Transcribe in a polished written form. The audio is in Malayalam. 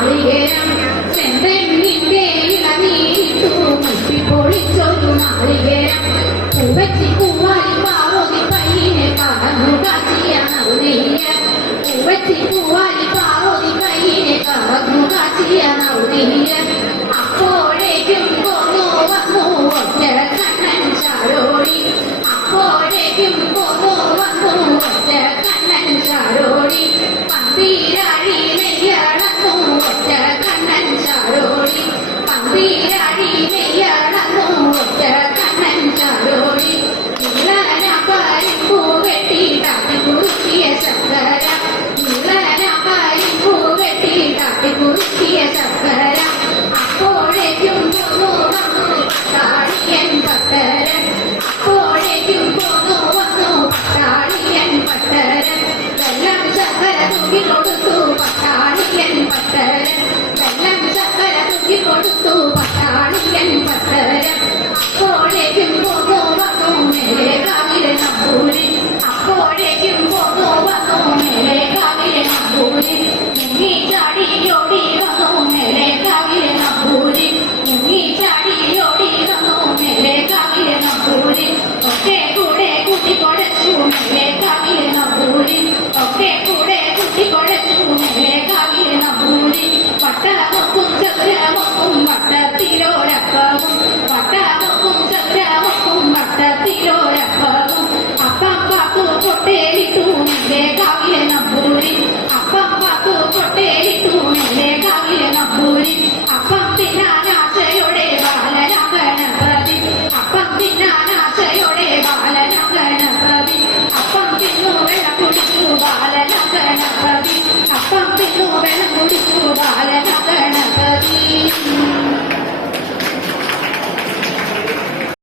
നാളികേരം ചെമ്പെണ്ണിന്റെ ഇളനീരിട്ടു മുപ്പിപ്പൊളിച്ചൊരു നാളികേരം പൂവച്ചി പൂവാലി പാർവതി കൈയിനെ കടന്നു കാച്ചിയ നൗനീയം പൂവച്ചി പൂവാലി പാർവതി കൈയിനെ കടന്നു കാച്ചിയ നൗനീയം അപ്പോഴേക്കും പോന്നു വന്നു ഒറ്റ കണ്ണൻ ചാരോടി അപ്പോഴേക്കും പോന്നു വന്നു ഒറ്റ കണ്ണൻ ചാരോടി പന്തീരാഴി നെയ്യളന്നു ഒറ്റ കണ്ണൻ ചാരോടി പന്തീരാഴി നെയ്യളന്നു ഒറ്റ കണ്ണൻ ചാരോടി നീളനാമ്പരിപ്പൂ വെട്ടി കാട്ടിക്കുറുക്കിയ ശർക്കര നീളനാമ്പരിപ്പൂ വെട്ടി കാട്ടിക്കുറുക്കിയ ശർക്കര അപ്പോഴേക്കും പോന്നു വന്നു പട്ടാളിയൻ പട്ടരൻ അപ്പോഴേക്കും പോന്നു വന്നു പട്ടാളിയൻ പട്ടരൻ വെള്ളം ശർക്കര തൂക്കി കൊടുത്തു പട്ടാളിയൻ പട്ടരൻ വെള്ളം ശർക്കര തൂക്കി കൊടുത്തു പട്ടാളിയൻ പട്ടരൻ